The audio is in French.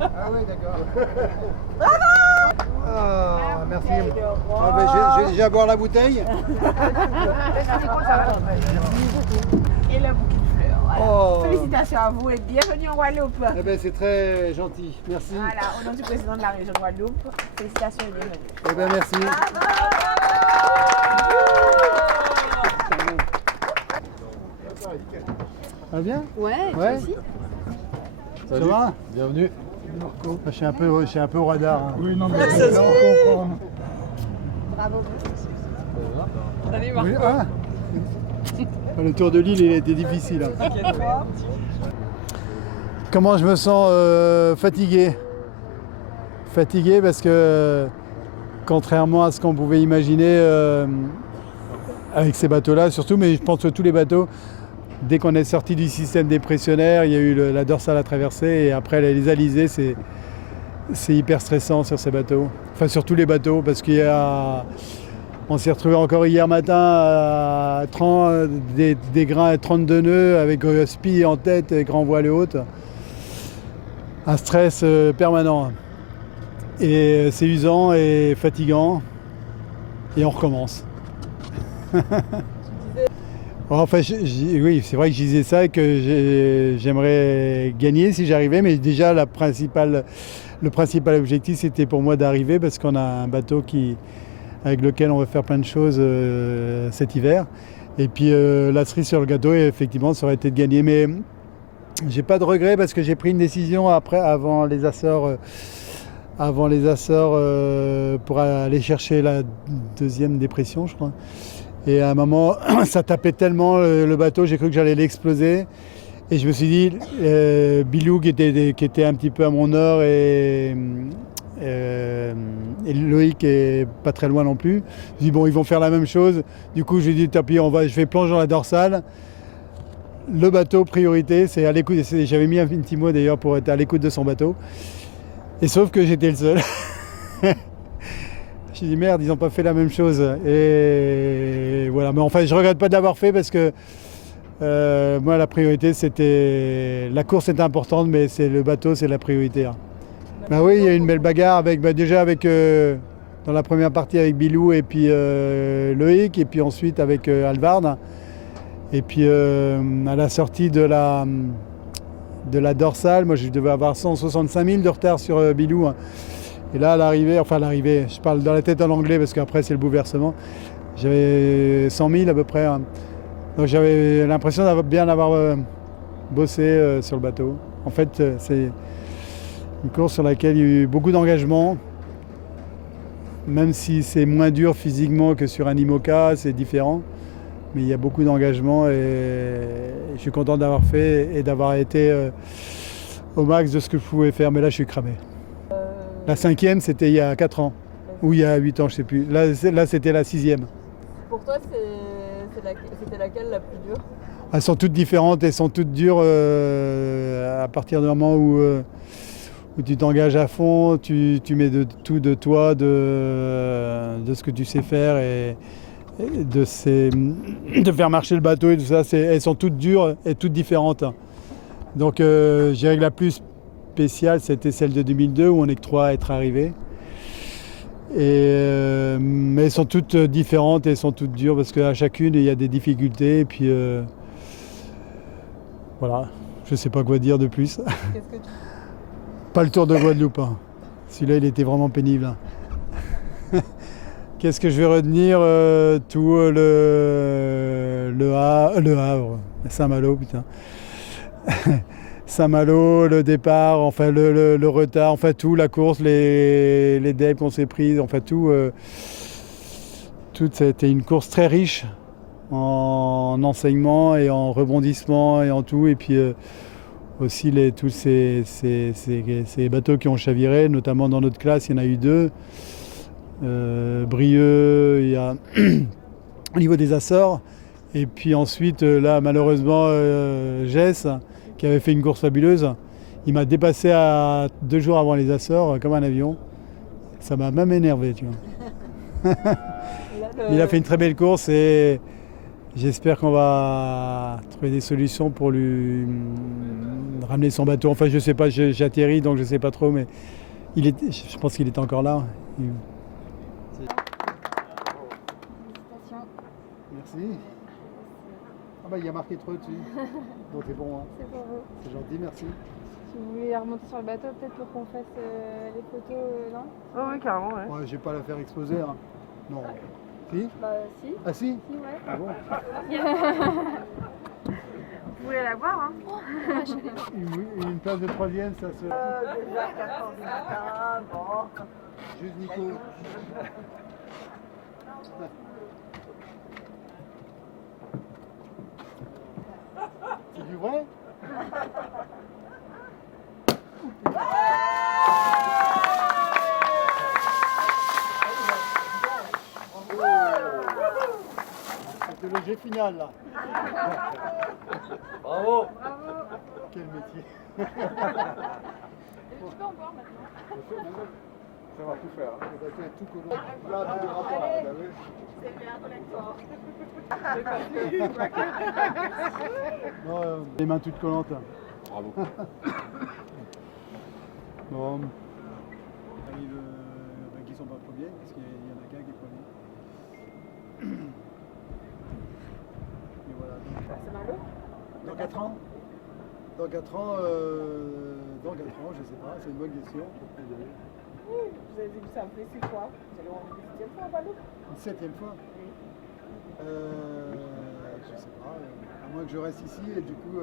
Ah oui, d'accord. Ah, merci. Ah, ben, j'ai déjà à boire la bouteille. Et le bouquet de fleurs. Voilà. Oh. Félicitations à vous et bienvenue en Guadeloupe. Eh ben, c'est très gentil. Merci. Voilà, au nom du président de la région de Guadeloupe, félicitations et bienvenue. Eh ben, merci. Ça va bien? Ouais, toi Ouais. aussi. Ça va? Bienvenue. Je suis un peu au radar. Hein. Oui, non, mais Là, on comprend. Bravo. Oui, ah. Le tour de l'île, il a été difficile. Hein. Comment je me sens fatigué? Fatigué parce que, contrairement à ce qu'on pouvait imaginer avec ces bateaux-là, surtout, mais je pense que tous les bateaux, dès qu'on est sorti du système dépressionnaire, il y a eu la dorsale à traverser et après les alizés, c'est hyper stressant sur ces bateaux. Enfin, sur tous les bateaux, parce on s'est retrouvé encore hier matin à des grains à 32 nœuds avec spi en tête et grand voile haute. Un stress permanent. Et c'est usant et fatigant. Et on recommence. Enfin, oui, c'est vrai que je disais ça et que j'aimerais gagner si j'arrivais, mais déjà le principal objectif c'était pour moi d'arriver parce qu'on a un bateau avec lequel on va faire plein de choses cet hiver. Et puis la cerise sur le gâteau, effectivement, ça aurait été de gagner. Mais j'ai pas de regrets parce que j'ai pris une décision avant les Açores pour aller chercher la deuxième dépression, je crois. Et à un moment, ça tapait tellement le bateau, j'ai cru que j'allais l'exploser. Et je me suis dit, Bilou qui était un petit peu à mon nord et Loïc est pas très loin non plus. Je dis bon, ils vont faire la même chose. Du coup, j'ai dit tant pis, je vais plonger dans la dorsale. Le bateau, priorité, c'est à l'écoute. J'avais mis un petit mot d'ailleurs pour être à l'écoute de son bateau. Et sauf que j'étais le seul. J'ai dit merde, ils n'ont pas fait la même chose. Et voilà, mais enfin, je regrette pas d'avoir fait parce que moi, la priorité, c'était la course est importante, mais le bateau, c'est la priorité. Hein. Bah oui, il y a eu une belle bagarre déjà dans la première partie avec Bilou et puis Loïc, et puis ensuite avec Alvard. Et puis à la sortie de la dorsale, moi je devais avoir 165 000 de retard sur Bilou. Hein. Et là, à l'arrivée, je parle dans la tête en anglais parce qu'après c'est le bouleversement, j'avais 100 000 à peu près. Hein. Donc j'avais l'impression d'avoir bossé sur le bateau. En fait, c'est une course sur laquelle il y a eu beaucoup d'engagement, même si c'est moins dur physiquement que sur un IMOCA, c'est différent. Mais il y a beaucoup d'engagement et je suis content d'avoir fait et d'avoir été au max de ce que je pouvais faire. Mais là, je suis cramé. La 5e, c'était il y a 4 ans, ou il y a 8 ans, je ne sais plus. Là c'était la 6e. Pour toi, c'était laquelle la plus dure? Elles sont toutes différentes, elles sont toutes dures à partir du moment où tu t'engages à fond, tu mets tout de toi, de ce que tu sais faire et de faire marcher le bateau et tout ça. Elles sont toutes dures et toutes différentes. Donc je dirais que la plus spéciale, c'était celle de 2002 où on est que 3 à être arrivés. Mais elles sont toutes différentes et elles sont toutes dures parce qu'à chacune il y a des difficultés et puis voilà, je sais pas quoi dire de plus. Qu'est-ce que tu... Pas le tour de Guadeloupe, hein. Celui-là il était vraiment pénible. Hein. Qu'est-ce que je vais retenir tout le Havre, Saint-Malo, putain. Saint-Malo, le départ, enfin le retard, enfin tout, la course, les débs qu'on s'est prises, enfin tout. C'était une course très riche en enseignement et en rebondissement et en tout. Et puis aussi tous ces bateaux qui ont chaviré, notamment dans notre classe, il y en a eu 2. Brieux, il y a au niveau des Açores. Et puis ensuite, là, malheureusement, Jess, qui avait fait une course fabuleuse, il m'a dépassé à 2 jours avant les Açores, comme un avion. Ça m'a même énervé, tu vois. Il a fait une très belle course et J'espère qu'on va trouver des solutions pour lui ramener son bateau. Enfin, je sais pas, j'atterris donc je sais pas trop, mais je pense qu'il est encore là. Merci. Ah bah il y a marqué trop dessus. Donc c'est bon, hein. C'est pour vous. C'est gentil, merci. Si vous voulez remonter sur le bateau, peut-être pour qu'on fasse les photos, non? Oh, oui, carrément, ouais. Ouais, je vais pas la faire exposer. Hein. Non. Si? Bah si. Ah si? Si, ouais. Ah bon? Vous voulez la voir, hein? Une place de troisième, ça se... Déjà 4h du matin, bon. Juste Nico. C'est du vrai? C'était le jet final là. Bravo. Quel métier. Tu peux en boire maintenant. Ça va tout faire. Le bateau est tout collant. Là, tout le rapport. Bah oui. Non, les mains toutes collantes. Bravo. Bon. Arrive qui sont pas premiers, parce qu'il y en a qu'un qui est premier. Et voilà. C'est dans l'eau? Dans 4 ans Dans 4 ans, je sais pas, c'est une bonne question. Vous avez dit que ça me fait 6 fois. Vous allez en une 7e fois en Guadeloupe? Une 7e fois Oui. Je sais pas, à moins que je reste ici et du coup